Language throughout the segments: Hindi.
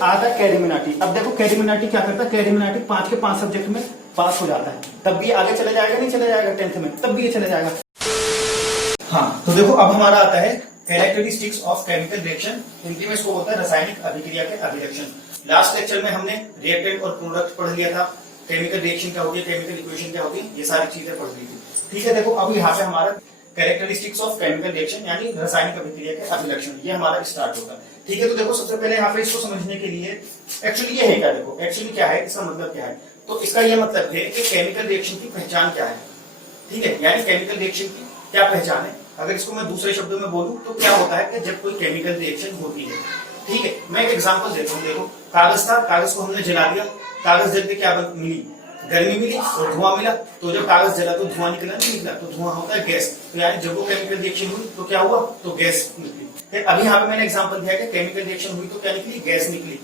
आता कैरिमिनाटी। अब देखो कैरिमिनाटी क्या करता है, कैरिमिनाटी 5 के 5 सब्जेक्ट में पास हो जाता है, तब भी आगे चले जाएगा, नहीं चले जाएगा 10th में, तब भी ये चले जाएगा। हाँ तो देखो अब हमारा आता है characteristics of chemical reaction, Hindi में इसको होता है रासायनिक अभिक्रिया के अभिलक्षण। लास्ट लेक्चर में हमने रिएक्टेंट और प्रोडक्ट पढ़ लिया था, केमिकल रिएक्शन क्या होती है, केमिकल इक्वेशन क्या होती है, ये सारी चीजें पढ़ ली थी। ठीक है, देखो अब यहाँ पे हमारा कैरेक्टरिस्टिक्स ऑफ केमिकल रिएक्शन यानी रासायनिक अभिक्रिया के अभिलक्षण, ये हमारा स्टार्ट होता है। ठीक है, तो देखो सबसे पहले यहाँ पे इसको समझने के लिए एक्चुअली ये है क्या, देखो एक्चुअली क्या है, इसका मतलब क्या है, तो इसका ये मतलब है कि केमिकल रिएक्शन की पहचान क्या है। ठीक है, यानी केमिकल रिएक्शन की क्या पहचान है। अगर इसको मैं दूसरे शब्दों में बोलूं तो क्या होता है कि जब कोई केमिकल रिएक्शन होती है, ठीक है, मैं एक एग्जांपल देता हूं। देखो कागज था, कागज को हमने जला दिया, कागज जल के क्या मिली, गर्मी मिली और धुआं मिला। तो जब कागज जला तो धुआं निकला, नहीं निकला, तो धुआं होता है गैस। तो यानी जब वो केमिकल रिएक्शन हुई तो क्या हुआ, तो गैस निकली। अभी यहाँ पे मैंने एग्जाम्पल दिया कि केमिकल रिएक्शन हुई तो क्या निकली, गैस निकली।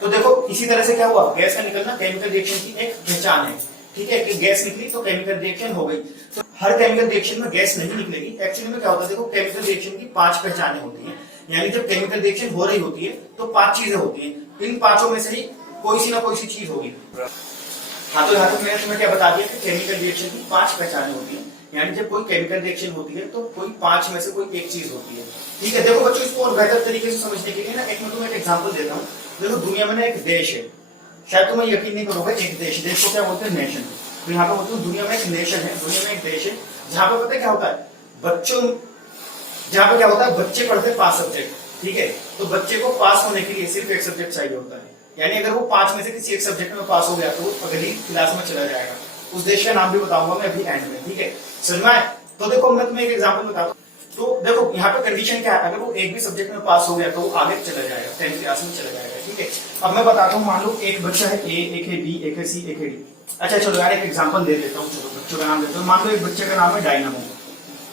तो देखो इसी तरह से क्या हुआ, गैस का निकलना केमिकल रिएक्शन की एक पहचान है। ठीक है, कि गैस निकली तो केमिकल रिएक्शन हो गई। तो हर केमिकल रिएक्शन में गैस नहीं निकलेगी। एक्चुअली में क्या होता है, देखो केमिकल रिएक्शन की 5 पहचानें होती हैं, यानी जब केमिकल रिएक्शन हो रही होती है तो 5 चीजें होती हैं, इन 5 में से ही कोई सी ना कोई सी चीज होगी। हाँ, तो यहाँ तक मैंने तुम्हें क्या बता दिया कि केमिकल रिएक्शन की 5 पहचानें होती हैं, यानी जब कोई केमिकल रिएक्शन होती है तो कोई 5 में से कोई एक चीज होती है। ठीक है, देखो बच्चों इसको और बेहतर तरीके से समझने के लिए ना एक मैं तुम्हें एक एग्जाम्पल देता हूँ। देखो दुनिया में ना एक देश है, शायद तुम्हें यकीन नहीं करोगे, एक देश को क्या बोलते हैं, नेशन। तो यहाँ पे बोलते हैं दुनिया में एक नेशन है, दुनिया में एक देश है जहाँ पे पता है क्या होता है, बच्चों जहाँ पे क्या होता है, बच्चे पढ़ते हैं 5 सब्जेक्ट। ठीक है, तो बच्चे को पास होने के लिए सिर्फ एक सब्जेक्ट चाहिए होता है, यानी अगर वो 5 में से किसी एक सब्जेक्ट में पास हो गया तो वो अगली क्लास में चला जाएगा। उस देश का नाम भी बताऊंगा मैं अभी एंड में। ठीक है, समझ में आए? तो देखो मैं तुम्हें एक एग्जाम्पल बताता हूँ। तो देखो यहाँ पे कंडीशन क्या है, अगर वो एक भी सब्जेक्ट में पास हो गया तो वो आगे चला जाएगा, 10th क्लास में चला जाएगा। ठीक है, अब मैं बताता हूँ, मान लो एक बच्चा है ए, एक है बी, एक है सी, एक है डी। अच्छा चलो यार एक एग्जांपल दे देता हूँ, चलो बच्चों का नाम देता हूँ। मान लो एक बच्चे का नाम है डायनामो,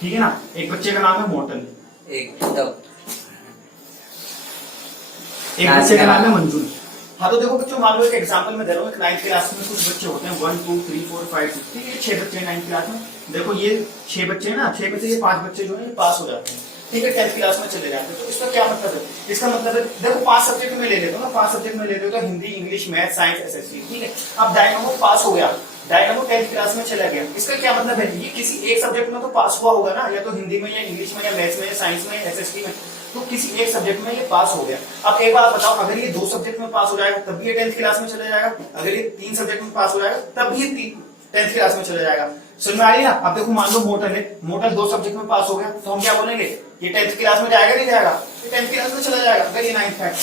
ठीक है ना, एक बच्चे का नाम है मोटन, एक बच्चे का नाम है मंजूर। हाँ तो देखो बच्चों मान लो एक एग्जांपल में दे रहा हूँ, 9th क्लास में कुछ बच्चे होते हैं 1 2 3 4 5 6, ठीक है 6 बच्चे 9th क्लास में। देखो ये 6 बच्चे हैं ना, 6 में से ये 5 बच्चे जो है पास हो जाते हैं। ठीक है, 10th क्लास में चले जाते हैं। तो इसका क्या मतलब है, इसका मतलब है देखो 5 सब्जेक्ट में ले लेते हो ना, 5 सब्जेक्ट में ले लेते हो, Hindi, English, math, science, SST. ठीक है, अब डायनामो पास हो गया, डायनामो 10th क्लास में चला गया। इसका क्या मतलब है, ये किसी एक सब्जेक्ट में तो पास हुआ होगा ना, या तो हिंदी में या इंग्लिश में या मैथ्स में या साइंस में एसएसटी में, तो किसी एक सब्जेक्ट में ये पास हो गया। अब एक बात बताओ, अगर ये 2 सब्जेक्ट में पास हो जाएगा तब भी ये 10th क्लास में चला जाएगा, अगर ये 3 सब्जेक्ट में पास हो जाएगा तब भी ये 10th क्लास में चला जाएगा। समझ में आ रही है? अब देखो मान लो मोटर है, मोटर 2 सब्जेक्ट में पास हो गया तो हम क्या बोलेंगे, ये 10th क्लास में जाएगा, नहीं जाएगा, ये 10th क्लास में चला जाएगा अगर ये 9th है।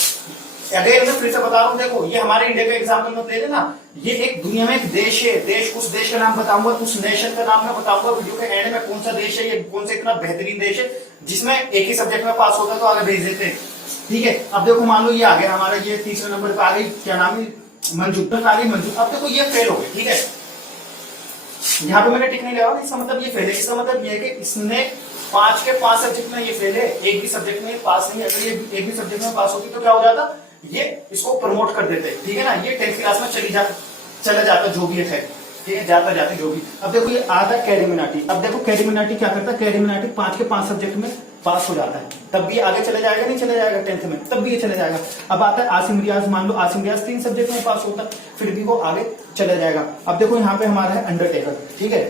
अगर मैं फिर से बता रहा हूँ, देखो ये हमारे इंडिया का एग्जाम्पल मत ले लेना, ये एक दुनिया में एक देश है, देश, उस देश का नाम बताऊंगा, उस नेशन का नाम मैं बताऊंगा वीडियो के एंड में, कौन सा देश है ये, कौन सा इतना बेहतरीन देश है जिसमें एक ही सब्जेक्ट में पास होता है तो आगे भेज देते हैं। ठीक है, अब देखो मान लो ये आ गया हमारा, ये 3रे नंबर पे आ गई, क्या नाम है, मंजूर, आ गई मंजूर। अब देखो ये फेल हो गई। ठीक है, यहाँ पे मैंने टिक नहीं लगा, इसका मतलब ये फेल है। इसका मतलब ये है कि इसने 5 के 5 सब्जेक्ट में ये फेल है, एक भी सब्जेक्ट में पास नहीं। अगर ये एक भी सब्जेक्ट में पास होती तो क्या हो जाता, ये इसको प्रमोट कर देते। ठीक है ना, ये 10th क्लास में चला जाता जो भी है, ठीक है, जाता जाते जो भी। अब देखो ये आता कैरिमिनाटी। अब देखो कैरिमिनाटी क्या करता है, कैरिमिनाटी 5 के 5 सब्जेक्ट में पास हो जाता है, तब भी आगे चले जाएगा, नहीं चले जाएगा 10th में, तब भी ये चले जाएगा। अब आता है आसिम रियाज, मान लो आसिम रियाज 3 सब्जेक्ट में पास होता फिर भी वो आगे चला जाएगा। अब देखो यहाँ पे हमारा है अंडरटेकर। ठीक है,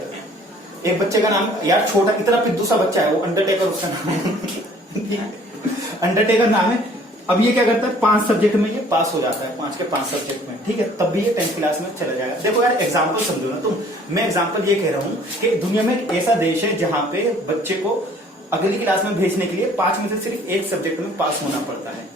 एक बच्चे का नाम यार छोटा, इतना पिद्दू सा बच्चा है वो, अंडरटेकर उसका नाम है अंडरटेकर नाम है। अब ये क्या करता है, 5 सब्जेक्ट में ये पास हो जाता है, 5 के 5 सब्जेक्ट में। ठीक है, तब भी ये 10th क्लास में चला जाएगा। देखो यार एग्जाम्पल समझो ना तुम, मैं एग्जाम्पल ये कह रहा हूँ कि दुनिया में एक ऐसा देश है जहां पे बच्चे को अगली क्लास में भेजने के लिए 5 में से सिर्फ एक सब्जेक्ट में पास होना पड़ता है।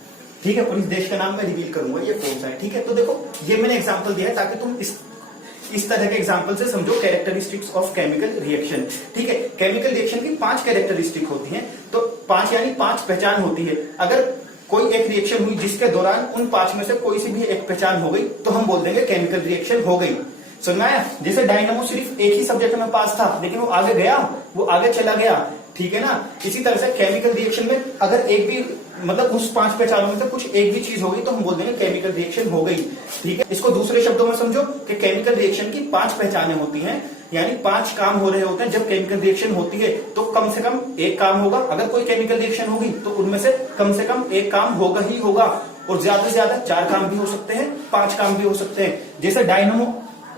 ठीक है, और इस देश का नाम मैं रिवील करूंगा, ये कौन सा है। ठीक है, तो देखो ये मैंने एग्जाम्पल दिया है ताकि तुम इस तरह के एग्जाम्पल से समझो कैरेक्टरिस्टिक्स ऑफ केमिकल रिएक्शन। ठीक है, केमिकल रिएक्शन की 5 कैरेक्टरिस्टिक होती हैं, तो 5 यानी 5 पहचान होती है। अगर कोई एक रिएक्शन हुई जिसके दौरान उन 5 में से कोई सी भी एक पहचान हो गई तो हम बोल देंगे केमिकल रिएक्शन हो गई। समझ में आया? जैसे डायनामो सिर्फ एक ही सब्जेक्ट में पास था लेकिन वो आगे गया, वो आगे चला गया। ठीक है ना, इसी तरह से केमिकल रिएक्शन में अगर एक भी मतलब उस 5 पहचानों में से कुछ एक भी चीज होगी तो हम बोल देंगे केमिकल रिएक्शन हो गई। ठीक है, इसको दूसरे शब्दों में समझो कि केमिकल रिएक्शन की 5 पहचानें होती हैं, यानी 5 काम हो रहे होते हैं। जब केमिकल रिएक्शन होती है तो कम से कम एक काम होगा, अगर कोई केमिकल रिएक्शन होगी तो उनमें से कम एक काम होगा ही होगा। और ज्यादा से ज्यादा 4 काम भी हो सकते हैं, 5 काम भी हो सकते हैं। जैसे डायनामो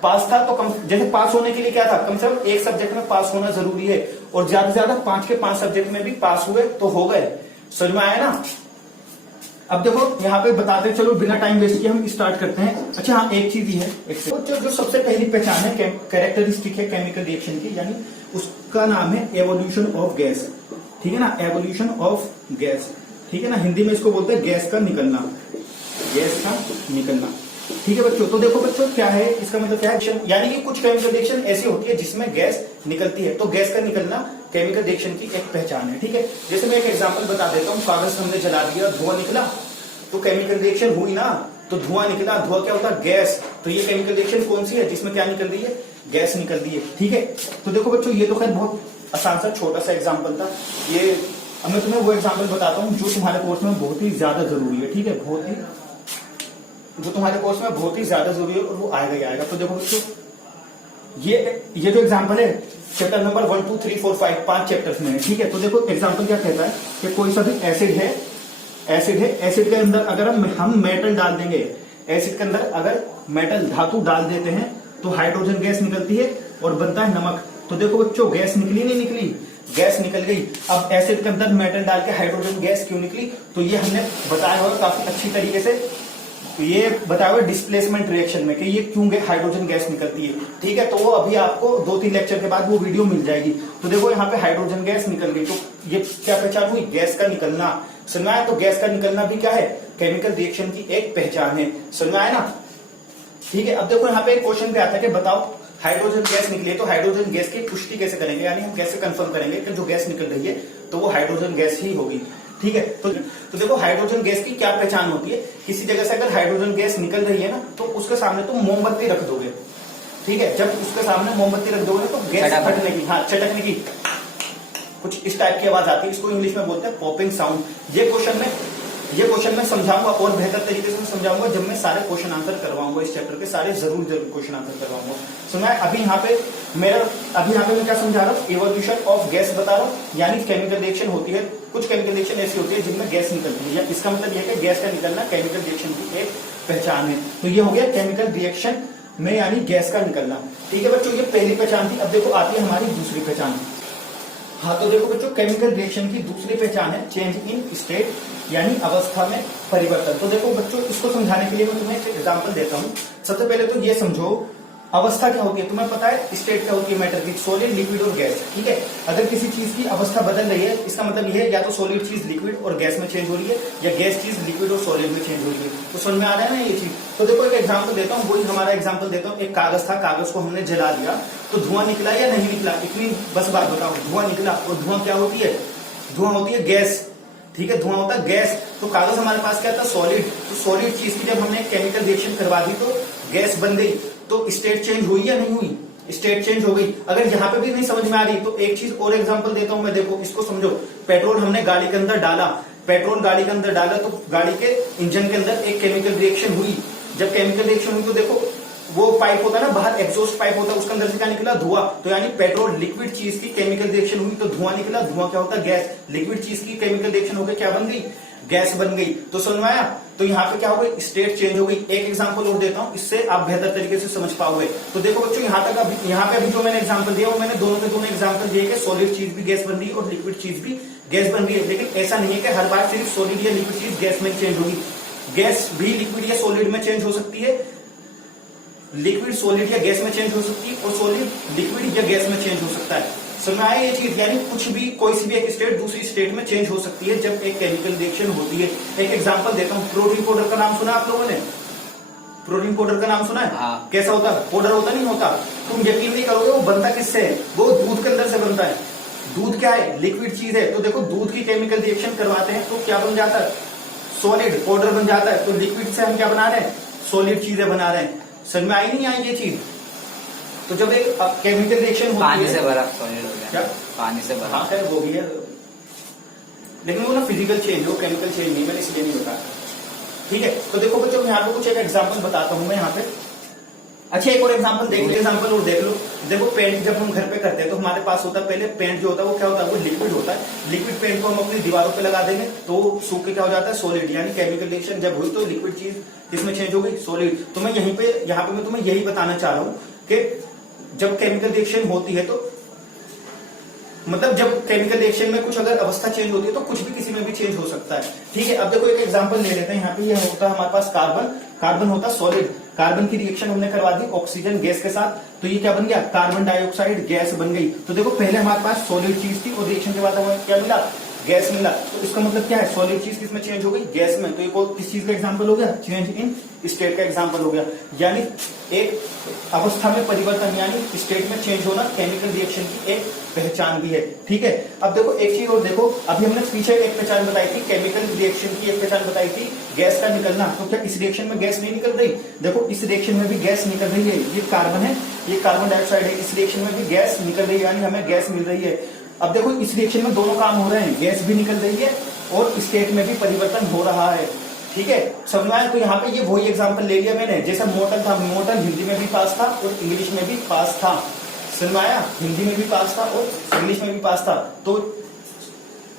पास था तो कम, जैसे पास होने के लिए क्या था, कम से कम एक सब्जेक्ट में पास होना जरूरी है, और ज्यादा से ज्यादा 5 के 5 सब्जेक्ट में भी पास हुए तो हो गए। समझ में आया ना। अब देखो यहाँ पे बताते चलो, बिना टाइम वेस्ट किए हम स्टार्ट करते हैं। अच्छा हाँ, एक चीज ही है, जो सबसे पहली पहचान है, कैरेक्टरिस्टिक है केमिकल रिएक्शन की, यानी उसका नाम है एवोल्यूशन ऑफ गैस। ठीक है ना, एवोल्यूशन ऑफ गैस। ठीक है ना, हिंदी में इसको बोलते हैं गैस का निकलना, गैस का निकलना। ठीक है बच्चों, तो देखो बच्चों क्या है इसका मतलब, क्या है, यानी कि कुछ केमिकल रिएक्शन ऐसी होती है जिसमें गैस निकलती है, तो गैस का निकलना केमिकल रिएक्शन की एक पहचान है। ठीक है, जैसे मैं एक एग्जांपल बता देता हूँ, कागज हमने जला दिया, धुआं निकला, तो केमिकल रिएक्शन हुई ना, तो धुआं निकला, धुआं क्या होता है, गैस। तो ये केमिकल रिएक्शन कौन सी है, जिसमें क्या निकल रही है, गैस निकल रही है। ठीक है, तो देखो बच्चों ये तो खैर बहुत आसान सा छोटा सा एग्जाम्पल था ये। अब मैं तुम्हें वो एग्जाम्पल बताता हूँ जो तुम्हारे कोर्स में बहुत ही ज्यादा जरूरी है। ठीक है, बहुत ही, जो तुम्हारे कोर्स में बहुत ही ज्यादा जरूरी है, और वो आएगा ही आएगा। तो देखो बच्चों, ये जो एग्जाम्पल है चैप्टर नंबर 1 2 3 4 5 5 चैप्टर्स में है। ठीक है, तो देखो एग्जाम्पल क्या कहता है कि कोई सा भी एसिड है, एसिड के अंदर अगर हम मेटल डाल देंगे, एसिड के अंदर अगर मेटल धातु डाल देते हैं तो हाइड्रोजन गैस निकलती है और बनता है नमक। तो देखो बच्चों, गैस निकली नहीं निकली, गैस निकल गई। अब एसिड के अंदर मेटल डाल के हाइड्रोजन गैस क्यों निकली, तो ये हमने बताया हुआ काफी अच्छी तरीके से, ये बताया हुआ डिस्प्लेसमेंट रिएक्शन में कि ये क्यों हाइड्रोजन गैस निकलती है। ठीक है, तो वो अभी आपको 2-3 लेक्चर के बाद वो वीडियो मिल जाएगी। तो देखो यहाँ पे हाइड्रोजन गैस निकल गई, तो ये क्या पहचान हुई, गैस का निकलना। समझ आया, तो गैस का निकलना भी क्या है, केमिकल रिएक्शन की एक पहचान है। समझ आया ना। ठीक है, अब देखो यहाँ पे एक क्वेश्चन पे आता है कि बताओ हाइड्रोजन गैस निकली है, तो हाइड्रोजन गैस की पुष्टि कैसे करेंगे, यानी हम कैसे कंफर्म करेंगे कि जो गैस निकल रही है तो वो हाइड्रोजन गैस ही होगी। ठीक है, तो देखो हाइड्रोजन गैस की क्या पहचान होती है, किसी जगह से अगर हाइड्रोजन गैस निकल रही है ना, तो उसके सामने तुम मोमबत्ती रख दोगे। ठीक है, जब उसके सामने मोमबत्ती रख दोगे तो गैस फटने की, हाँ चटकने की कुछ इस टाइप की आवाज आती है, इसको इंग्लिश में बोलते हैं पॉपिंग साउंड। ये क्वेश्चन में समझाऊंगा और बेहतर तरीके से समझाऊंगा जब मैं सारे क्वेश्चन आंसर करवाऊंगा, इस चैप्टर के सारे जरूर क्वेश्चन आंसर करवाऊंगा। सो मैं अभी यहाँ पे मैं क्या समझा रहा हूँ, इवोल्यूशन ऑफ गैस बता रहा हूँ, यानी केमिकल रिएक्शन होती है, कुछ केमिकल रिएक्शन ऐसी होती है जिनमें गैस निकलती है, या इसका मतलब यह है कि गैस का निकलना केमिकल रिएक्शन की एक पहचान है। तो ये हो गया केमिकल रिएक्शन में यानी गैस का निकलना। ठीक है बच्चों, ये पहली पहचान थी। अब देखो आती है हमारी दूसरी पहचान। हाँ, तो देखो बच्चों, केमिकल रिएक्शन की दूसरी पहचान है चेंज इन स्टेट, यानी अवस्था में परिवर्तन। तो देखो बच्चों, इसको समझाने के लिए मैं तुम्हें एक एग्जांपल देता हूँ। सबसे पहले तो ये समझो अवस्था क्या होती है, तुम्हें पता है स्टेट क्या होती है मैटर की, सॉलिड, लिक्विड और गैस। ठीक है, अगर किसी चीज की अवस्था बदल रही है, इसका मतलब यह है या तो सॉलिड चीज लिक्विड और गैस में चेंज हो रही है, या गैस चीज लिक्विड और सॉलिड में चेंज हो रही है। तो समझ में आ रहा है ना ये चीज। तो देखो एक एग्जाम्पल देता हूँ, वही हमारा एग्जाम्पल देता हूँ। एक कागज था, कागज को हमने जला दिया, तो धुआं निकला या नहीं निकला, इतनी बस बात बताओ। धुआं निकला, और धुआं क्या होती है, धुआं होती है गैस। ठीक है, धुआं होता है गैस। तो कागज हमारे पास क्या था, सॉलिड। तो सॉलिड चीज की जब हमने केमिकल रिएक्शन करवा दी तो गैस बन गई, तो स्टेट चेंज हुई या नहीं हुई, स्टेट चेंज हो गई। अगर यहाँ पे भी नहीं समझ में आ रही तो एक चीज और एग्जांपल देता हूं मैं, देखो इसको समझो। पेट्रोल हमने गाड़ी के अंदर डाला, पेट्रोल गाड़ी के अंदर डाला, तो गाड़ी के इंजन के अंदर एक केमिकल रिएक्शन हुई। जब केमिकल रिएक्शन हुई तो देखो वो पाइप होता है ना बाहर, एग्जॉस्ट पाइप होता है, उसके अंदर से क्या निकला, धुआं। तो यानी पेट्रोल लिक्विड चीज की केमिकल रिएक्शन हुई तो धुआं निकला। धुआं क्या होता है, गैस। लिक्विड चीज की केमिकल रिएक्शन हो गई, क्या बन गई, गैस बन गई। तो समझ में आया। तो यहाँ पे क्या हो गई, स्टेट चेंज हो गई। एक एग्जांपल और देता हूँ, इससे आप बेहतर तरीके से समझ पाओगे। तो देखो बच्चों, यहाँ पे अभी जो मैंने एग्जांपल दिया वो मैंने दोनों के दोनों एग्जांपल दिए कि सॉलिड चीज भी गैस बन रही है और लिक्विड चीज भी गैस बन रही है। लेकिन ऐसा नहीं है कि हर बार सिर्फ सॉलिड या लिक्विड चीज गैस में चेंज होगी। गैस भी लिक्विड या सॉलिड में चेंज हो सकती है, लिक्विड सॉलिड या गैस में चेंज हो सकती है, और सॉलिड लिक्विड या गैस में चेंज हो सकता है। समझ में आया ये चीज, यानी कुछ भी कोई सी भी एक स्टेट दूसरी स्टेट में चेंज हो सकती है जब एक केमिकल रिएक्शन होती है। एक एग्जांपल देता हूँ, प्रोटीन पाउडर का नाम सुना आप लोगों ने, प्रोटीन पाउडर का नाम सुना है? हाँ। कैसा होता है, पाउडर होता नहीं होता। तुम यकीन नहीं करोगे वो बनता किससे है, वो दूध के अंदर से बनता है। दूध क्या है, लिक्विड चीज है। तो देखो दूध की केमिकल रिएक्शन करवाते हैं तो क्या बन जाता है, सॉलिड पाउडर बन जाता है। तो लिक्विड से हम क्या बना रहे हैं, सॉलिड चीजें बना रहे हैं। समझ में आई नहीं आई ये चीज। तो जब एक केमिकल रिएक्शन होती है, पानी से बर्फ सॉलिड हो गया, क्या पानी से बर्फ। हाँ खैर वो भी है, लेकिन वो ना फिजिकल चेंज हो, केमिकल चेंज नहीं, मैंने इसलिए नहीं बताया। ठीक है, तो देखो बच्चों यहाँ पे कुछ एक एग्जांपल बताता हूं मैं। यहाँ पे अच्छा एक और एग्जांपल देख लो, एग्जांपल और देख लो। देखो पेंट जब हम घर पे करते हैं तो हमारे पास होता है पहले पेंट जो होता है वो क्या होता है, वो लिक्विड होता है। लिक्विड पेंट को हम अपनी दीवारों पे लगा देंगे तो सूख के क्या हो जाता है, सॉलिड, यानी केमिकल रिएक्शन जब हुई तो लिक्विड चीज किसमें चेंज हो गई, सॉलिड। तो मैं यहाँ पे मैं तुम्हें यही बताना चाह रहा हूँ कि जब केमिकल रिएक्शन होती है तो मतलब जब केमिकल रिएक्शन में कुछ अगर अवस्था चेंज होती है तो कुछ भी किसी में भी चेंज हो सकता है। ठीक है, अब देखो एक एग्जांपल ले लेते हैं। यहाँ पे ये होता है हमारे पास कार्बन, कार्बन होता है सॉलिड। कार्बन की रिएक्शन हमने करवा दी ऑक्सीजन गैस के साथ, तो ये क्या बन गया, कार्बन डाइऑक्साइड गैस बन गई। तो देखो पहले हमारे पास सॉलिड चीज थी और रिएक्शन के बाद हमें क्या मिला, गैस मिला। तो इसका मतलब क्या है, सॉलिड चीज किसमें चेंज हो गई, गैस में। तो ये किस चीज का एग्जांपल हो गया, चेंज इन स्टेट का एग्जांपल हो गया। यानी एक अवस्था में परिवर्तन यानी स्टेट में चेंज होना केमिकल रिएक्शन की एक पहचान भी है। ठीक है, अब देखो एक चीज और देखो, अभी हमने पीछे एक पहचान बताई थी, केमिकल रिएक्शन की एक पहचान बताई थी, गैस का निकलना। तो क्या इस रिएक्शन में गैस नहीं निकल रही, देखो इस रिएक्शन में भी गैस निकल रही है। ये कार्बन है, ये कार्बन डाइऑक्साइड है, इस रिएक्शन में भी गैस निकल रही है, यानी हमें गैस मिल रही है। अब देखो इस रिएक्शन में दोनों काम हो रहे हैं, गैस भी निकल रही है और स्टेट में भी परिवर्तन हो रहा है। ठीक है, समझ में आया। तो यहाँ पे ये वही एग्जांपल ले लिया मैंने, जैसा मोटर था, मोटर हिंदी में भी पास था और इंग्लिश में भी पास था। समझ में आया, हिंदी में भी पास था और इंग्लिश में भी पास था। तो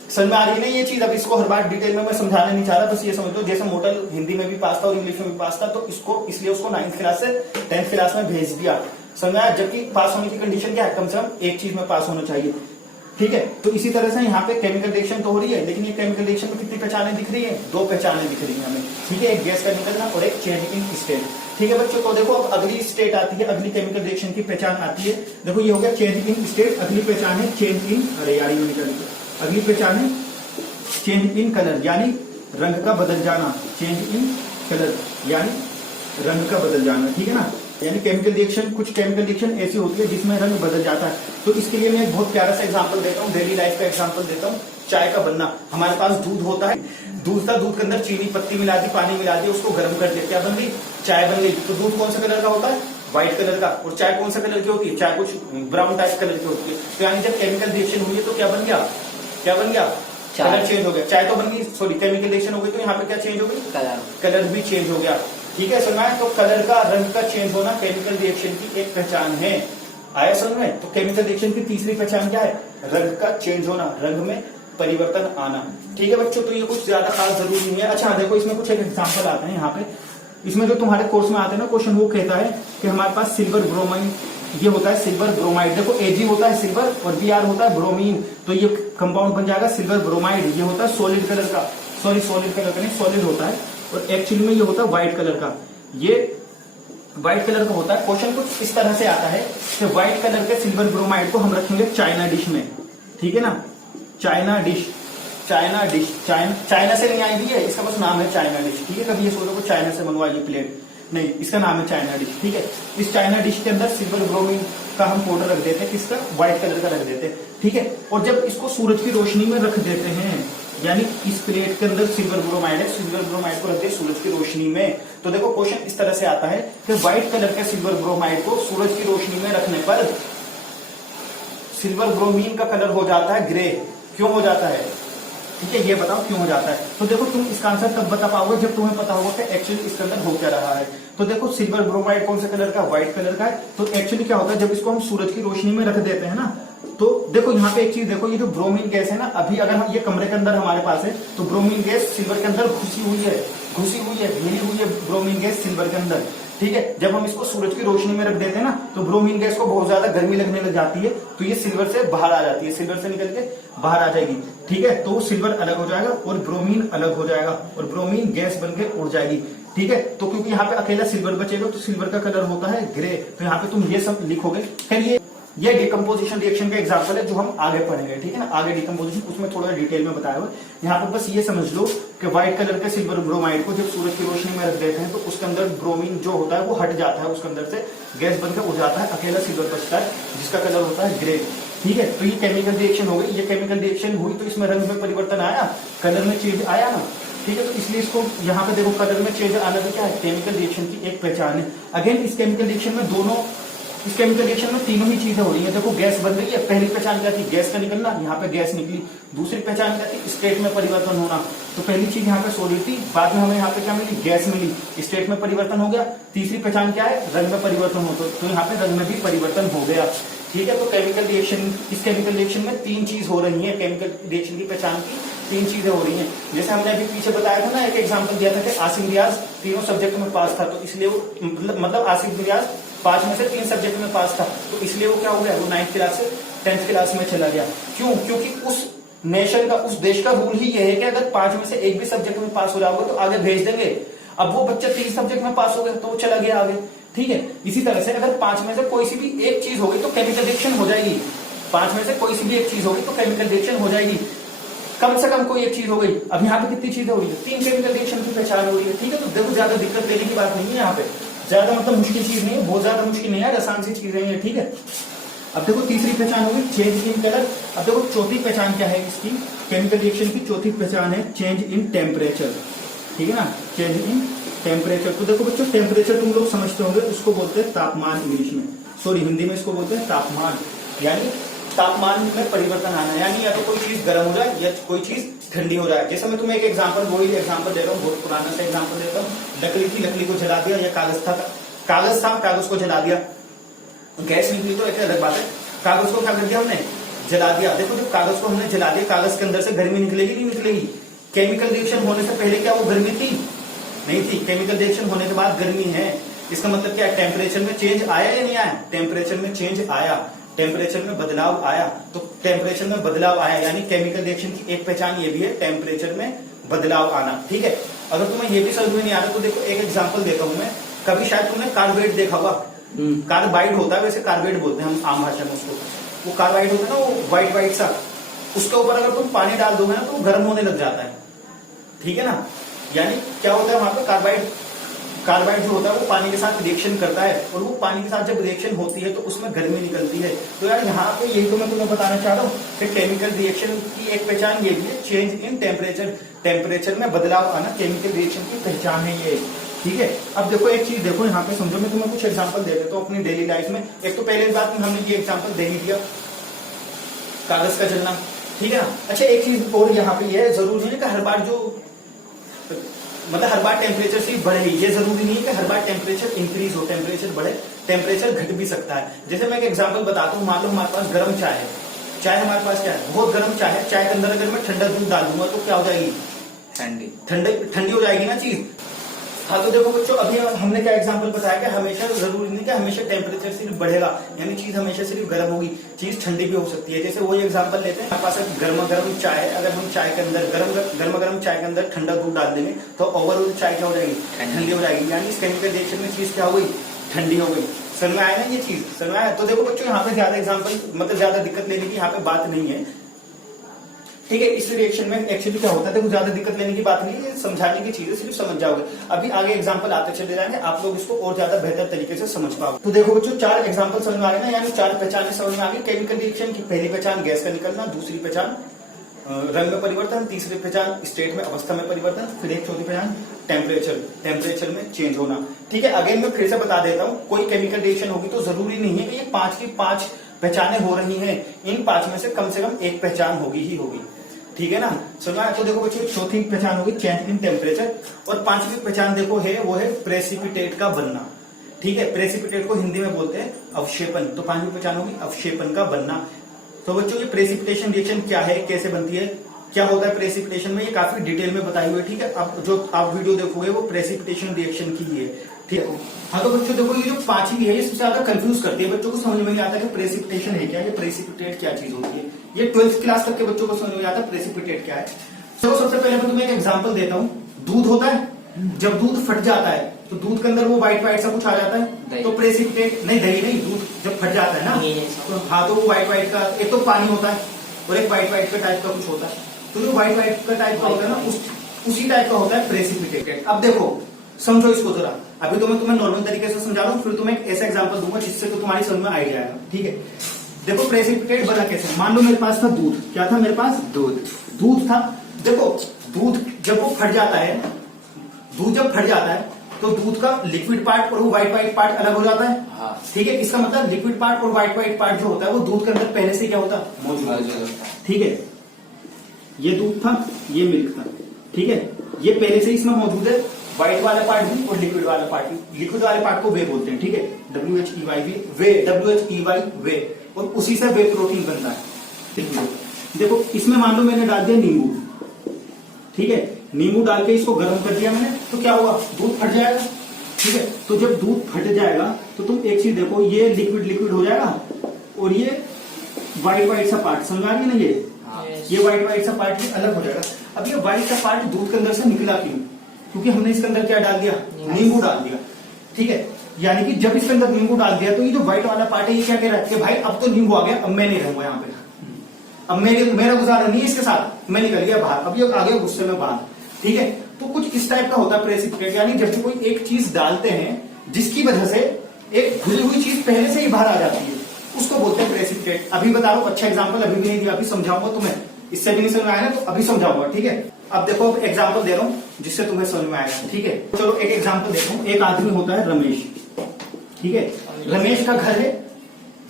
समझ में आ रही है ना ये चीज। अब इसको हर बार डिटेल में मैं समझाना नहीं चाह रहा, बस ये समझ लो जैसे मोटर हिंदी में भी पास था और इंग्लिश में भी पास था, तो इसको इसलिए उसको 9th क्लास से 10th क्लास में भेज दिया। समझ में आया, जबकि पास होने की कंडीशन क्या है, कम से कम एक चीज में पास होना चाहिए। ठीक है, तो इसी तरह से यहाँ पे केमिकल रिएक्शन तो हो रही है, लेकिन ये केमिकल रिएक्शन में कितनी पहचानें दिख रही है, 2 पहचानें दिख रही है हमें। ठीक है, एक गैस का निकलना और एक चेंज इन स्टेट। ठीक है बच्चों, तो देखो अब अगली स्टेट आती है, अगली केमिकल रिएक्शन की पहचान आती है। देखो ये हो गया चेंज इन स्टेट, अगली पहचान है चेंज इन, अरे यार ये निकल, अगली पहचान है चेंज इन कलर, यानी रंग का बदल जाना। चेंज इन कलर यानी रंग का बदल जाना। ठीक है ना, यानी केमिकल रिएक्शन, कुछ केमिकल रिएक्शन ऐसी होती है जिसमें रंग बदल जाता है। तो इसके लिए मैं एक बहुत प्यारा सा एग्जांपल देता हूँ, डेली लाइफ का एग्जांपल देता हूँ। चाय का बनना, हमारे पास दूध होता है, दूध था, दूध के अंदर चीनी पत्ती मिला दी, पानी मिला दी, उसको गर्म कर दिया, क्या बन गई, चाय बन गई। तो दूध कौन सा कलर का होता है, व्हाइट कलर का, और चाय कौन सा कलर की होती है, चाय कुछ ब्राउन टाइप कलर की होती है। तो यानी जब केमिकल रिएक्शन हुई है तो क्या बन गया, क्या बन गया, कलर चेंज हो गया। चाय तो बन गई, सॉरी केमिकल रिएक्शन हो गई तो यहाँ पे क्या चेंज हो गई, कलर भी चेंज हो गया। ठीक है, सुना है, तो कलर का, रंग का चेंज होना केमिकल रिएक्शन की एक पहचान है। आया समझ में। तो केमिकल रिएक्शन की तीसरी पहचान क्या है, रंग का चेंज होना, रंग में परिवर्तन आना। ठीक है बच्चों, तो ये कुछ ज्यादा खास जरूरी नहीं है। अच्छा देखो इसमें कुछ एक एग्जांपल आते हैं यहाँ पे, इसमें जो तुम्हारे कोर्स में आते हैं ना क्वेश्चन, वो कहता है कि हमारे पास सिल्वर ब्रोमाइड, ये होता है सिल्वर ब्रोमाइड। देखो Ag होता है सिल्वर और Br होता है ब्रोमीन, तो ये कंपाउंड बन जाएगा सिल्वर ब्रोमाइड। ये होता है सॉलिड कलर का, सॉरी सॉलिड कलर का नहीं, सॉलिड होता है, और एक्चुअली में ये होता है व्हाइट कलर का। ये व्हाइट कलर का होता है। क्वेश्चन कुछ इस तरह से आता है कि व्हाइट कलर के सिल्वर ब्रोमाइड को हम रखेंगे चाइना डिश में। ठीक है ना, China dish, China dish, China से नहीं आई हुई है, इसका बस नाम है चाइना डिश। ठीक है, कभी ये सोचो को चाइना से मंगवाइए प्लेट, नहीं, इसका नाम है चाइना डिश। ठीक है, इस चाइना डिश के अंदर सिल्वर ब्रोमीन का हम पाउडर रख देते हैं, किसका, व्हाइट कलर का रख देते हैं। ठीक है, और जब इसको सूरज की रोशनी में रख देते हैं, यानी इस प्लेट के अंदर सिल्वर ब्रोमाइड है, सिल्वर ब्रोमाइड को रख दे सूरज की रोशनी में, तो देखो क्वेश्चन इस तरह से आता है कि व्हाइट कलर के सिल्वर ब्रोमाइड को सूरज की रोशनी में रखने पर सिल्वर ब्रोमीन का कलर हो जाता है ग्रे। क्यों हो जाता है, ठीक है, ये बताओ क्यों हो जाता है। तो देखो तुम इसका आंसर तब बता पाओगे जब तुम्हें पता होगा कि एक्चुअली इसके अंदर हो क्या रहा है। तो देखो सिल्वर ब्रोमाइड कौन से कलर का, व्हाइट कलर का है। तो एक्चुअली क्या होता है, जब इसको हम सूरज की रोशनी में रख देते हैं ना, तो देखो यहाँ पे एक चीज देखो, ये जो ब्रोमीन गैस है ना, अभी अगर हम ये कमरे के अंदर हमारे पास है तो ब्रोमीन गैस सिल्वर के अंदर घुसी हुई है, मिली हुई है ब्रोमीन गैस सिल्वर के अंदर। ठीक है, जब हम इसको सूरज की रोशनी में रख देते हैं ना, तो ब्रोमीन गैस को बहुत ज्यादा गर्मी लगने लग जाती है, तो ये सिल्वर से बाहर आ जाती है, सिल्वर से निकल के बाहर आ जाएगी। ठीक है, तो सिल्वर अलग हो जाएगा और ब्रोमीन अलग हो जाएगा और ब्रोमीन गैस बन के उड़ जाएगी। ठीक है, तो क्योंकि यहाँ पे अकेला सिल्वर बचेगा तो सिल्वर का कलर होता है ग्रे, तो यहाँ पे तुम ये सब लिखोगे। खैर ये डिकम्पोजिशन रिएक्शन का एग्जांपल है जो हम आगे पढ़ेंगे। ठीक है ना, आगे डिकम्पोजिशन उसमें थोड़ा डिटेल में बताया हुआ है। यहाँ पर बस ये समझ लो कि व्हाइट कलर के सिल्वर ब्रोमाइड को जब सूरज की रोशनी में रख देते हैं तो उसके अंदर ब्रोमीन जो होता है वो हट जाता है, उसके अंदर से गैस बनकर उड़ जाता है, अकेला सिल्वर बचता है जिसका कलर होता है ग्रे। ठीक है, तो ये केमिकल रिएक्शन हो गई, ये केमिकल रिएक्शन हुई तो इसमें रंग में परिवर्तन आया, कलर में चेंज आया ना। ठीक है, तो इसलिए इसको यहाँ पे देखो कलर में चेंज आना तो क्या है, केमिकल रिएक्शन की एक पहचान है। अगेन इस केमिकल रिएक्शन में दोनों इस केमिकल रिएक्शन में तीनों ही चीजें हो रही है। देखो गैस बन रही है, पहली पहचान क्या थी, गैस का निकलना, यहाँ पे गैस निकली। दूसरी पहचान क्या थी, स्टेट में परिवर्तन होना। तो पहली चीज यहाँ पे सॉलिड थी, बाद में हमें यहाँ पे क्या मिली, गैस मिली, स्टेट में परिवर्तन हो गया। तीसरी पहचान क्या है, रंग में परिवर्तन हो, तो यहाँ पे रंग में भी परिवर्तन हो गया। ठीक है, तो केमिकल रिएक्शन, इस केमिकल रिएक्शन में तीन चीज हो रही है, केमिकल रिएक्शन की पहचान की तीन चीजें हो रही हैं। जैसे हमने अभी पीछे बताया था ना, एक एग्जांपल दिया था कि आसिफ रियाज तीनों सब्जेक्ट में पास था, तो इसलिए वो मतलब आसिफ रियाज 5 में से 3 सब्जेक्ट में पास था, तो इसलिए वो क्या हो गया, वो 9th क्लास से 10th क्लास में चला गया। क्यों? क्योंकि उस नेशन का, उस देश का रूल ही ये है कि अगर 5 में से एक भी सब्जेक्ट में पास हो रहा होगा तो आगे भेज देंगे। अब वो बच्चा 3 सब्जेक्ट में पास हो गया तो वो चला गया आगे। ठीक है, इसी तरह से अगर 5 में से कोई सी भी एक चीज हो गई तो केमिकल रिएक्शन हो जाएगी। 5 में से कोई सी भी एक चीज होगी तो केमिकल रिएक्शन हो जाएगी। कम से कम कोई एक चीज हो गई। अब यहाँ पे कितनी चीजें हो रही है, 3 केमिकल रिएक्शन की पहचान हो रही है। ठीक है, तो देखो ज्यादा दिक्कत लेने की बात नहीं है यहाँ पे, ज्यादा मतलब मुश्किल चीज नहीं है, बहुत ज्यादा मुश्किल नहीं है, आसान सी चीजें हैं। ठीक है, अब देखो तीसरी पहचान होगी चेंज इन कलर। अब देखो चौथी पहचान क्या है इसकी, केमिकल रिएक्शन की चौथी पहचान है चेंज इन टेम्परेचर। ठीक है ना, चेंज इन टेम्परेचर। तो देखो बच्चों, टेम्परेचर तुम लोग समझते होंगे, उसको बोलते हैं तापमान इंग्लिश में, सॉरी हिंदी में इसको बोलते हैं तापमान, यानी तापमान में परिवर्तन आना, यानी या तो कोई चीज गर्म हो जाए या कोई चीज ठंडी हो जाए। जैसे मैं तुम्हें एक एग्जांपल, वही एग्जांपल दे रहा हूँ, बहुत पुराना सा एग्जांपल देता हूँ। लकड़ी थी, लकड़ी को जला दिया, या कागज था, कागज को जला दिया, गैस निकली तो एक अलग बात है, कागज को क्या कर दिया हमने, जला दिया। देखो जब कागज को हमने जला दिया, कागज के अंदर से गर्मी निकलेगी नहीं निकलेगी? केमिकल रिएक्शन होने से पहले क्या वो गर्मी थी? नहीं थी। केमिकल रिएक्शन होने के बाद गर्मी है। इसका मतलब क्या है, टेम्परेचर में चेंज आया या नहीं आया? टेम्परेचर में चेंज आया, टेम्परेचर में बदलाव आया। तो टेम्परेचर में बदलाव आया यानी केमिकल रिएक्शन की एक पहचान ये भी है, टेम्परेचर में बदलाव आना। ठीक है, अगर तुम्हें ये भी समझ में नहीं आ रहा तो देखो एक एग्जांपल देता हूं मैं। कभी शायद तुमने कार्बाइड देखा होगा, कार्बाइड होता है, वैसे कार्बाइड बोलते हैं हम आम भाषा में उसको। वो कार्बाइड होता है ना, वो व्हाइट व्हाइट सा, उसके ऊपर अगर तुम पानी डाल दोगे ना तो वो गर्म होने लग जाता है। ठीक है ना, यानी क्या होता है वहां पर, कार्बाइड जो होता है वो पानी के साथ रिएक्शन करता है, और वो पानी के साथ जब रिएक्शन होती है तो उसमें गर्मी निकलती है। तो यार यहाँ पे यही तो मैं तुम्हें बताना चाह रहा हूँ कि केमिकल रिएक्शन की एक पहचान ये भी है, चेंज इन टेम्परेचर, टेम्परेचर में बदलाव आना केमिकल रिएक्शन की पहचान है ये। ठीक है, अब देखो एक चीज देखो यहाँ पे समझो, मैं तुम्हें कुछ एग्जाम्पल दे देता हूँ अपनी डेली लाइफ में। एक तो पहले बात में हमने ये एग्जाम्पल दे ही दिया, कागज का जलना। ठीक है ना, अच्छा एक चीज और यहाँ पे ये जरूरी नहीं है कि हर बार जो मतलब हर बार टेम्परेचर सिर्फ बढ़े, ये जरूरी नहीं है कि हर बार टेम्परेचर इंक्रीज हो, टेम्परेचर बढ़े, टेम्परेचर घट भी सकता है। जैसे मैं एक एग्जांपल बताता हूँ, मान लो हमारे पास गर्म चाय है, चाय हमारे पास क्या है, बहुत गर्म चाय है, चाय के अंदर अगर मैं ठंडा दूध डाल दूंगा तो क्या हो जाएगी, ठंडी हो जाएगी ना चीज। हाँ तो देखो बच्चों, अभी हमने क्या एग्जांपल बताया कि हमेशा जरूरी नहीं कि हमेशा टेम्परेचर सिर्फ बढ़ेगा, यानी चीज हमेशा सिर्फ गर्म होगी, चीज ठंडी भी हो सकती है। जैसे वही एग्जांपल लेते हैं, हमारे पास गर्मा गर्म चाय है, अगर हम चाय के अंदर गर्म चाय के अंदर ठंडा दूध डाल देंगे तो ओवरऑल चाय क्या हो जाएगी, ठंडी हो जाएगी, यानी इस केमिकल रिएक्शन में चीज क्या हो गई, ठंडी हो गई। समझ में आया ना ये चीज, समझ में आया? तो देखो बच्चों, यहाँ पे ज्यादा एग्जाम्पल मतलब ज्यादा दिक्कत लेने की यहाँ पे बात नहीं है। ठीक है, इस रिएक्शन में एक्चुअली क्या होता है, देखो ज्यादा दिक्कत लेने की बात नहीं है, समझाने की चीजें सिर्फ समझ जाओगे। अभी आगे एग्जांपल आते चले जाएंगे, आप लोग इसको और ज्यादा बेहतर तरीके से समझ पाओगे। तो देखो बच्चों, 4 एग्जांपल समझ में आ गए ना, यानी 4 पहचानें समझ में आ गई केमिकल रिएक्शन की। पहली पहचान गैस का निकलना, दूसरी पहचान रंग में परिवर्तन, तीसरी पहचान स्टेट में अवस्था में परिवर्तन, फिर एक चौथी पहचान टेम्परेचर में चेंज होना। ठीक है, अगेन मैं फिर से बता देता हूँ, कोई केमिकल रिएक्शन होगी तो जरूरी नहीं है कि ये 5 की 5 पहचानें हो रही हैं, इन 5 में से कम एक पहचान होगी ही होगी। ठीक है ना, सुना? तो देखो बच्चों, चौथी पहचान होगी चेंज इन टेम्परेचर, और 5वीं पहचान देखो है वो है प्रेसिपिटेट का बनना। ठीक है, प्रेसिपिटेट को हिंदी में बोलते हैं अवक्षेपण, तो 5वीं पहचान होगी अवक्षेपण का बनना। तो बच्चों, ये प्रेसिपिटेशन रिएक्शन क्या है, कैसे बनती है, क्या होता है प्रेसिपिटेशन में, ये काफी डिटेल में बताई हुई है। ठीक है, अब जो आप वीडियो देखोगे वो प्रेसिपिटेशन रिएक्शन की ही है। ठीक है, हाँ तो बच्चों देखो, ये जो 5वीं है ये सबसे ज्यादा कंफ्यूज करती है, बच्चों को समझ में नहीं आता कि प्रेसिपिटेशन है क्या, ये प्रेसिपिटेट क्या चीज होती है। ये 12th क्लास तक के बच्चों को समझ में आता है प्रेसिपिटेट क्या है। तो सबसे पहले मैं तुम्हें एक एग्जांपल देता हूँ। दूध होता है, जब दूध फट जाता है तो दूध के अंदर वो व्हाइट सा कुछ आ जाता है, तो प्रेसिपिटेट नहीं, दही नहीं, दूध जब फट जाता है ना, तो हाँ तो वो व्हाइट का एक तो पानी होता है और एक व्हाइट का टाइप का कुछ होता है। तो जो व्हाइट का टाइप का होता है ना, उसी टाइप का होता है प्रेसिपिटेट। अब देखो समझो इसको जरा, अभी तो मैं तुम्हें नॉर्मल तरीके से समझा रहा हूँ, फिर तुम्हें एक ऐसा एग्जांपल दूंगा जिससे तो तुम्हारी समझ में आ जाएगा। ठीक है, देखो प्रेसिपिटेट बना कैसे, मान लो मेरे पास था दूध, क्या था मेरे पास, दूध था। देखो दूध जब वो फट जाता है, दूध जब फट जाता है तो दूध का लिक्विड पार्ट और वो व्हाइट पार्ट अलग हो जाता है। हाँ। ठीक है, इसका मतलब लिक्विड पार्ट और व्हाइट पार्ट जो होता है वो दूध के अंदर पहले से क्या होता है, मौजूद होता है। ठीक है, ये दूध था, ये मिल्क था। ठीक है, ये पहले से इसमें मौजूद है, व्हाइट वाला पार्ट भी और लिक्विड वाला पार्ट भी। लिक्विड वाले पार्ट को वे बोलते हैं। ठीक है, WHEY वे, WHEY वे, और उसी से वे प्रोटीन बनता है। ठीक है, देखो इसमें मान लो मैंने डाल दिया नींबू। ठीक है, नींबू डाल के इसको गर्म कर दिया मैंने, तो क्या हुआ, दूध फट जाएगा। ठीक है, तो जब दूध फट जाएगा तो तुम एक चीज देखो, ये लिक्विड हो जाएगा और ये व्हाइट सा पार्ट, समझ आ रही है ना, ये व्हाइट सा पार्ट भी अलग हो जाएगा। अब ये व्हाइट सा पार्ट दूध के अंदर से निकला क्यों, क्योंकि हमने इसके अंदर क्या डाल दिया, नींबू डाल दिया। ठीक है, यानी कि जब इसके अंदर नींबू डाल दिया तो ये जो व्हाइट वाला पार्ट है ये क्या कह रहा है कि भाई अब तो नींबू आ गया, अब मैं नहीं रहूंगा यहाँ पे, अब मेरा गुजारा नहीं है इसके साथ, मैं निकल गया बाहर, अब ये आ गया गुस्से में बाहर। ठीक है, तो कुछ इस टाइप का होता है प्रेसिपिटेट, यानी जब भी कोई एक चीज डालते हैं जिसकी वजह से एक घुली हुई चीज पहले से ही बाहर आ जाती है, उसको बोलते हैं प्रेसिपिटेट। अभी बता रहा हूं, अच्छा एग्जांपल अभी भी नहीं दिया, अभी समझाऊंगा तुम्हें, इससे भी नहीं समझ में आया ना तो अभी समझाऊंगा। ठीक है, अब देखो एग्जांपल दे रहा हूं जिससे तुम्हें समझ में आएगा। ठीक है, चलो एक एग्जांपल देखो, एक आदमी होता है रमेश। ठीक है, रमेश का घर है,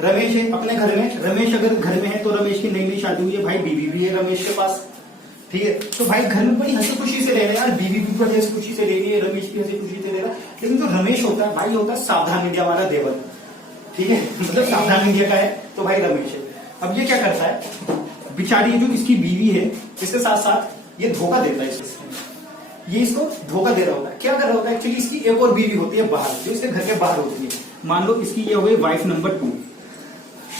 रमेश है अपने घर में, रमेश अगर घर में है तो रमेश की नई शादी हुई है, भाई बीवी भी है रमेश के पास। ठीक है, तो भाई घर में बड़ी हंसी खुशी से रह रहे हैं यार, बीवी भी बड़ी हंसी खुशी से रह रही है, रमेश भी हंसी खुशी से रह रहा है। लेकिन जो रमेश होता है भाई, होता है सावधान इंडिया वाला देवर। ठीक है, मतलब सावधान इंडिया का है तो भाई रमेश है। अब ये क्या करता है, बेचारी जो इसकी बीवी है, इसके साथ साथ ये धोखा देता है इसको, ये इसको धोखा दे रहा होता है। क्या कर रहा होता है, एक्चुअली इसकी एक और बीवी होती है बाहर, जो इसके घर के बाहर होती है। मान लो इसकी ये हो गई वाइफ नंबर 2,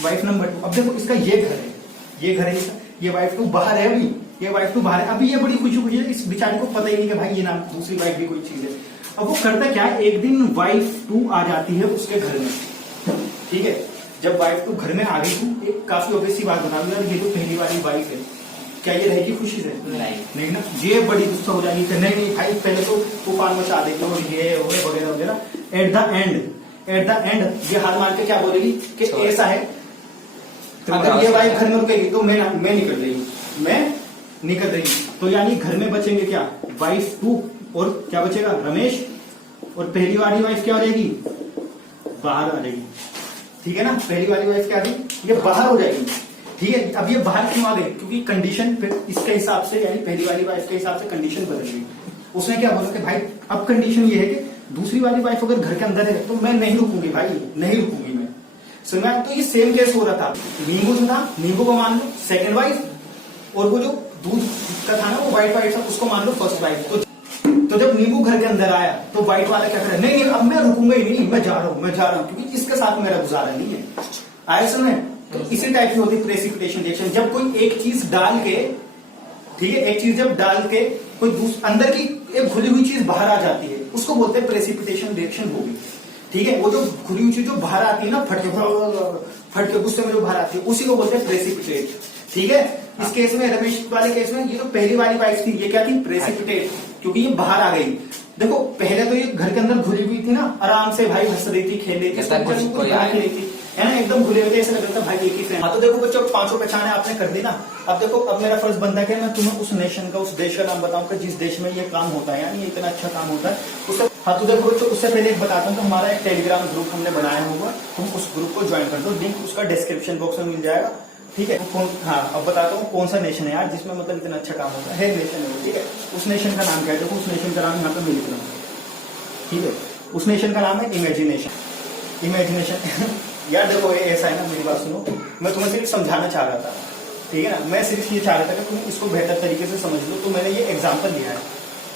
वाइफ नंबर 2। अब देखो इसका ये घर है, ये घर है इसका, ये वाइफ 2 बाहर है, अभी ये वाइफ 2 बाहर है। अभी ये बड़ी खुशी खुशी है, इस बेचारी को पता ही नहीं कि भाई ये नाम दूसरी वाइफ भी कोई चीज है। अब वो करता क्या है, एक दिन वाइफ 2 आ जाती है उसके घर में। ठीक है, जब वाइफ 2 घर में आ गई थी, एक काफी ऑब्वियस सी बात बता दूं यार, ये जो पहली वाली वाइफ है, क्या ये रहेगी खुशी से, नहीं ना, ये बड़ी गुस्सा हो जाएगी कि नहीं भाई पहले तो तूफान मचा देगी और ये वगैरह वगैरह। एट द एंड ये हार मान के क्या बोलेगी कि ऐसा है, तो अगर ये वाइफ घर में रुकेगी तो मैं निकल रही हूँ, मैं निकल रही हूँ। तो यानी घर में बचेंगे क्या, वाइफ 2 और क्या बचेगा, रमेश, और पहली वाली वाइफ क्या हो जाएगी, बाहर आ जाएगी। ठीक है ना, पहली वाली वाइफ क्या आ गई, ये बाहर हो जाएगी। ठीक है, अब ये बाहर क्यों आ गई, क्योंकि कंडीशन इसके हिसाब से, यानी पहली वाली वाइफ के हिसाब से कंडीशन बदल गई। उसने क्या बोला कि भाई अब कंडीशन ये है कि दूसरी वाली वाइफ अगर घर के अंदर है तो मैं नहीं रुकूंगी भाई, नहीं रुकूंगी मैं। सुना, तो ये सेम केस हो रहा था, नींबू जो था, नींबू को मान लो सेकंड वाइफ, और वो जो दूध का था ना वो व्हाइट था, उसको मान लो फर्स्ट वाइफ। तो जब नींबू घर के अंदर आया तो व्हाइट वाला क्या करे, नहीं अब मैं रुकूंगा ही नहीं, मैं जा रहा हूँ, क्योंकि इसके साथ मेरा गुजारा नहीं है। आया सुने, तो इसी टाइप की होती है प्रेसिपिटेशन रिएक्शन। जब कोई एक चीज डाल के, ठीक है, एक चीज जब डाल के कोई अंदर की एक घुली हुई चीज बाहर आ जाती है, उसको बोलते हैं प्रेसिपिटेशन रिएक्शन होगी। ठीक है, वो जो खुली हुई चीज जो बाहर आती है ना, फट के गुस्से में जो बाहर आती है, उसी को बोलते हैं प्रेसिपिटेट। ठीक है, इस केस में, रमेश वाले केस में, ये जो पहली वाली वाइफ थी ये क्या थी, प्रेसिपिटेट, क्योंकि ये बाहर आ गई। देखो पहले तो ये घर के अंदर घुली हुई थी ना, आराम से भाई हंस रही थी, खेल रही थी, है ना, एकदम घुले हुए, ऐसा लगता था भाई एक ही फ्रेंड। हाँ, तो देखो बच्चों, 5 पहचाने आपने कर दी ना। अब देखो, अब मेरा फर्ज बनता है कि मैं तुम्हें उस नेशन का, उस देश का नाम बताऊं कि जिस देश में ये काम होता है, यानी इतना अच्छा काम होता है उससे। हाँ, तो देखो बच्चों, उससे पहले एक बताता हूँ, तो हमारा एक टेलीग्राम ग्रुप हमने बनाया होगा, तुम उस ग्रुप को ज्वाइन कर दो, लिंक उसका डिस्क्रिप्शन बॉक्स में मिल जाएगा। ठीक है, हाँ, अब बताता हूँ कौन सा नेशन है यार जिसमें मतलब इतना अच्छा काम होता है, नेशन है। ठीक है, उस नेशन का नाम क्या है, देखो उस नेशन का नाम यहाँ पे मैं लिख रहा हूँ। ठीक है, उस नेशन का नाम है इमेजिनेशन। यार देखो ये ऐसा है ना, मेरी बात सुनो, मैं तुम्हें सिर्फ समझाना चाह रहा था। ठीक है ना, मैं सिर्फ ये चाह रहा था कि तुम इसको बेहतर तरीके से समझ लो, तो मैंने ये एग्जाम्पल लिया है।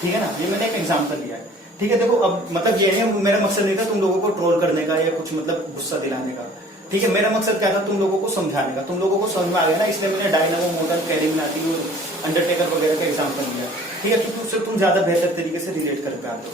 ठीक है ना, ये मैंने एक एग्जाम्पल लिया है। ठीक है, देखो अब मतलब ये नहीं, मेरा मकसद नहीं था तुम लोगों को ट्रोल करने का या कुछ मतलब गुस्सा दिलाने का। ठीक है, मेरा मकसद क्या था, तुम लोगों को समझाने का, तुम लोगों को समझ में आ गया ना, इसलिए मैंने डायनामो मॉडल, कैरिमिनाटी और अंडरटेकर वगैरह का एग्जाम्पल लिया। ठीक है, क्योंकि उससे तुम ज्यादा बेहतर तरीके से रिलेट कर पाते हो।